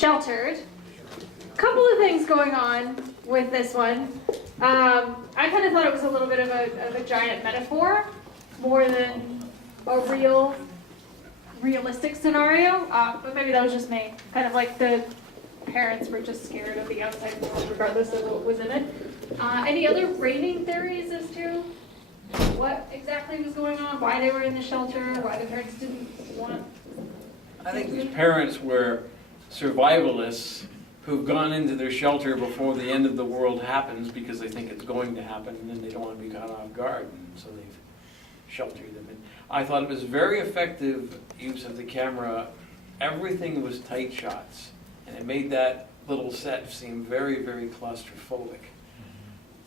sheltered. Couple of things going on with this one. I kind of thought it was a little bit of a giant metaphor, more than a realistic scenario, but maybe that was just me. Kind of like the parents were just scared of the outside world regardless of what was in it. Any other reigning theories as to what exactly was going on, why they were in the shelter, why the parents didn't want? I think these parents were survivalists who've gone into their shelter before the end of the world happens because they think it's going to happen and then they don't want to be caught off guard, and so they've sheltered them in. I thought it was very effective use of the camera. Everything was tight shots, and it made that little set seem very, very claustrophobic.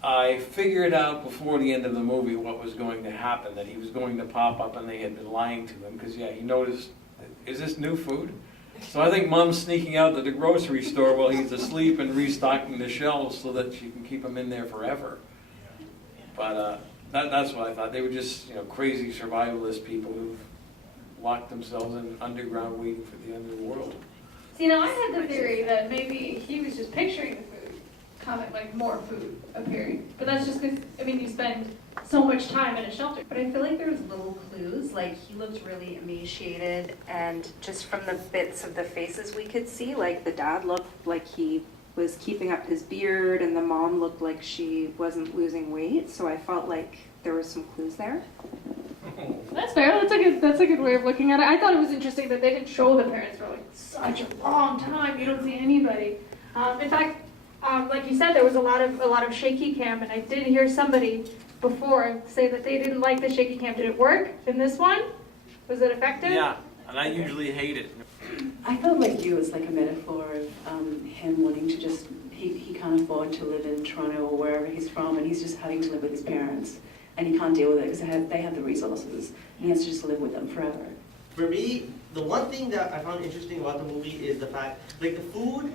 I figured out before the end of the movie what was going to happen, that he was going to pop up and they had been lying to him, because he noticed, is this new food? So I think Mom's sneaking out to the grocery store while he's asleep and restocking the shelves so that she can keep him in there forever. But that's what I thought. They were just, crazy survivalist people who locked themselves in underground waiting for the end of the world. See, now I had the theory that maybe he was just picturing the food coming, like more food appearing. But that's just because, you spend so much time in a shelter. But I feel like there was little clues, like he looked really emaciated, and just from the bits of the faces we could see, like the dad looked like he was keeping up his beard, and the mom looked like she wasn't losing weight, so I felt like there were some clues there. That's fair. That's a good way of looking at it. I thought it was interesting that they didn't show the parents for like such a long time. You don't see anybody. In fact, like you said, there was a lot of shaky cam, and I did hear somebody before say that they didn't like the shaky cam. Did it work in this one? Was it effective? Yeah, and I usually hate it. I felt like it was like a metaphor of him wanting to just, he can't afford to live in Toronto or wherever he's from, and he's just having to live with his parents. And he can't deal with it because they have the resources, and he has to just live with them forever. For me, the one thing that I found interesting about the movie is the fact, like the food,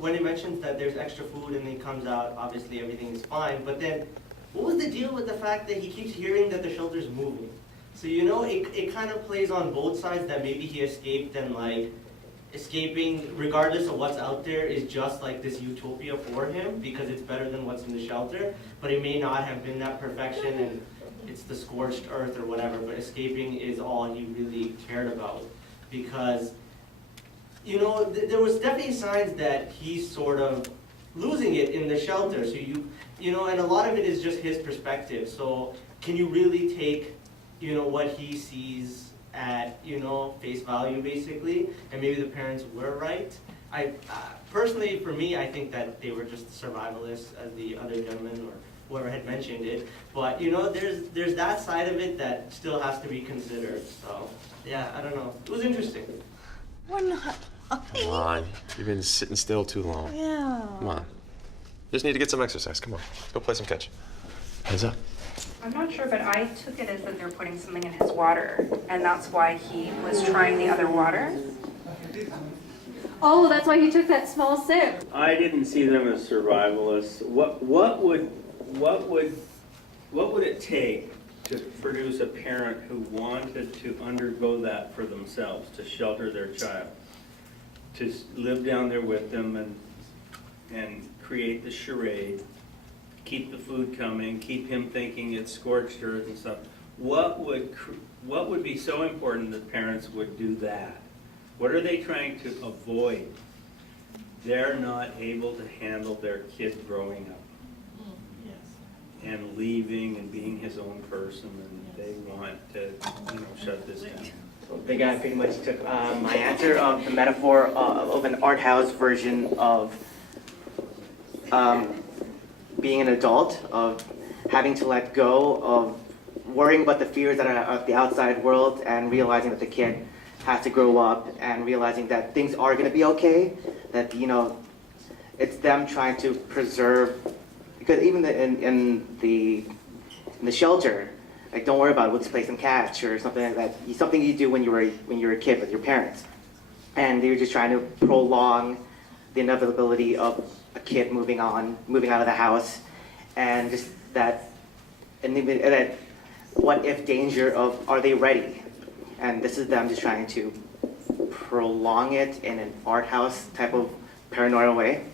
when it mentions that there's extra food and then it comes out, obviously everything is fine, but then what was the deal with the fact that he keeps hearing that the shelter's moving? So, it kind of plays on both sides that maybe he escaped, and like escaping, regardless of what's out there, is just like this utopia for him because it's better than what's in the shelter, but it may not have been that perfection and it's the scorched earth or whatever, but escaping is all he really cared about because, there was definitely signs that he's sort of losing it in the shelter. So and a lot of it is just his perspective. So can you really take, what he sees at, face value basically? And maybe the parents were right. Personally, for me, I think that they were just survivalists, as the other gentleman or whoever had mentioned it. But, there's that side of it that still has to be considered. So, yeah, I don't know. It was interesting. We're not. Come on, you've been sitting still too long. Yeah. Come on. Just need to get some exercise. Come on, let's go play some catch. Hands up. I'm not sure, but I took it as that they're putting something in his water, and that's why he was trying the other water. Oh, that's why he took that small sip. I didn't see them as survivalists. What would it take to produce a parent who wanted to undergo that for themselves, to shelter their child, to live down there with them and create the charade, keep the food coming, keep him thinking it's scorched earth and stuff? What would be so important that parents would do that? What are they trying to avoid? They're not able to handle their kid growing up and leaving and being his own person, and they want to, shut this down. The guy pretty much took my answer of the metaphor of an art house version of being an adult, of having to let go of worrying about the fears that are of the outside world, and realizing that the kid has to grow up and realizing that things are going to be okay, that it's them trying to preserve, because even in the shelter, like, don't worry about it, we'll just play some catch or something like that. Something you do when you're a kid with your parents, and they were just trying to prolong the inevitability of a kid moving out of the house, and just that, and that what if danger of, are they ready? And this is them just trying to prolong it in an art house type of paranoia way.